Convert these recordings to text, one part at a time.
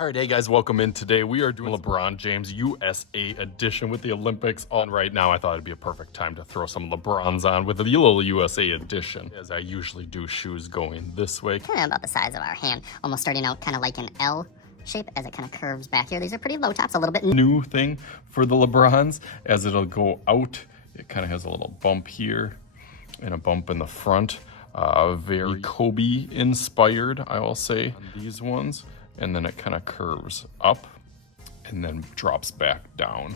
All right, hey guys, welcome in. Today we are doing LeBron James USA edition with the Olympics on right now. I thought it'd be a perfect time to throw some LeBrons on with the little USA edition, as I usually do shoes going this way. Kind of about the size of our hand, almost starting out kind of like an L shape as it kind of curves back here. These are pretty low tops, a little bit New thing for the LeBrons, as it'll go out, it kind of has a little bump here and a bump in the front. Very Kobe inspired, I will say, on these ones. And then it kind of curves up and then drops back down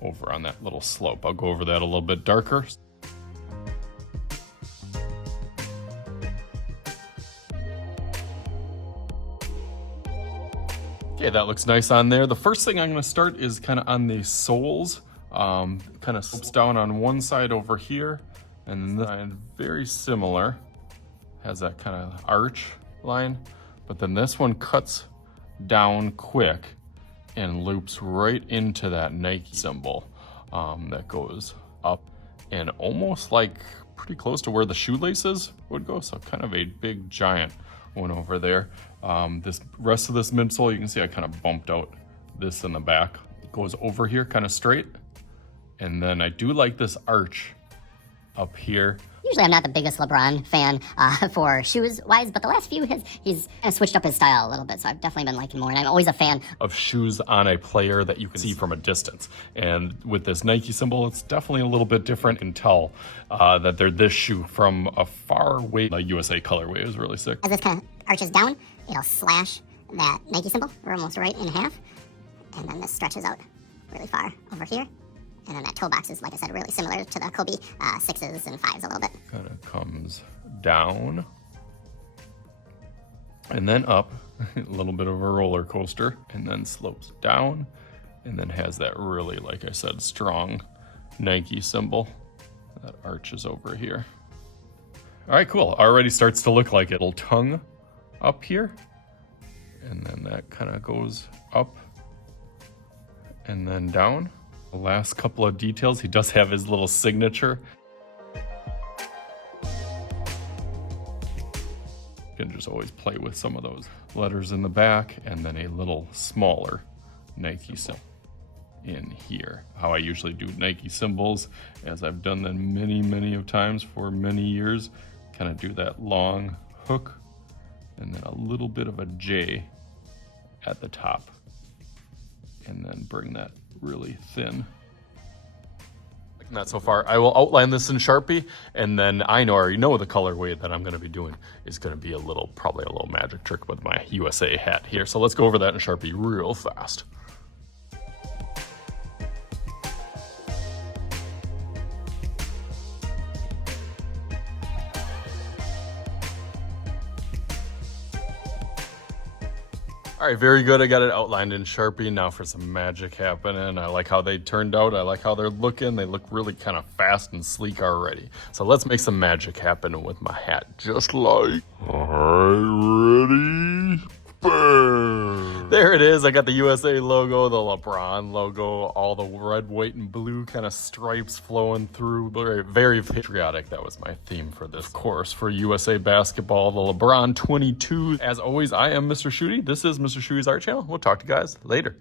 over on that little slope. I'll go over that a little bit darker. Okay, that looks nice on there. The first thing I'm gonna start is kind of on the soles. Kind of slopes down on one side over here, and then very similar, has that kind of arch line. But then this one cuts down quick and loops right into that Nike symbol that goes up and almost like pretty close to where the shoelaces would go. So kind of a big giant one over there. This rest of this midsole, you can see I kind of bumped out this in the back. It goes over here kind of straight. And then I do like this arch up here. Usually I'm not the biggest LeBron fan for shoes-wise, but the last few, he's kind of switched up his style a little bit, so I've definitely been liking more, and I'm always a fan of shoes on a player that you can see from a distance. And with this Nike symbol, it's definitely a little bit different. You can tell that they're this shoe from a far away. The USA colorway is really sick. As this kind of arches down, it'll slash that Nike symbol. We're almost right in half, and then this stretches out really far over here. And then that toe box is, like I said, really similar to the Kobe 6s and 5s a little bit. Kind of comes down and then up, a little bit of a roller coaster, and then slopes down, and then has that really, like I said, strong Nike symbol that arches over here. All right, cool. Already starts to look like it. Little tongue up here, and then that kind of goes up and then down. The last couple of details, he does have his little signature. You can just always play with some of those letters in the back, and then a little smaller Nike symbol in here. How I usually do Nike symbols, as I've done them many of times for many years, kind of do that long hook and then a little bit of a J at the top, and then bring that really thin. Not so far. I will outline this in Sharpie, and then I already know the colorway that I'm going to be doing is going to be probably a little magic trick with my USA hat here. So let's go over that in Sharpie real fast. All right, very good. I got it outlined in Sharpie. Now for some magic happening. I like how they turned out. I like how they're looking. They look really kind of fast and sleek already. So let's make some magic happen with my hat, just like. All right, ready? Bam! There it is. I got the USA logo, the LeBron logo, all the red, white, and blue kind of stripes flowing through. Very patriotic. That was my theme for this course for USA basketball, the LeBron 22. As always, I am Mr. Shooty. This is Mr. Shooty's Art Channel. We'll talk to you guys later.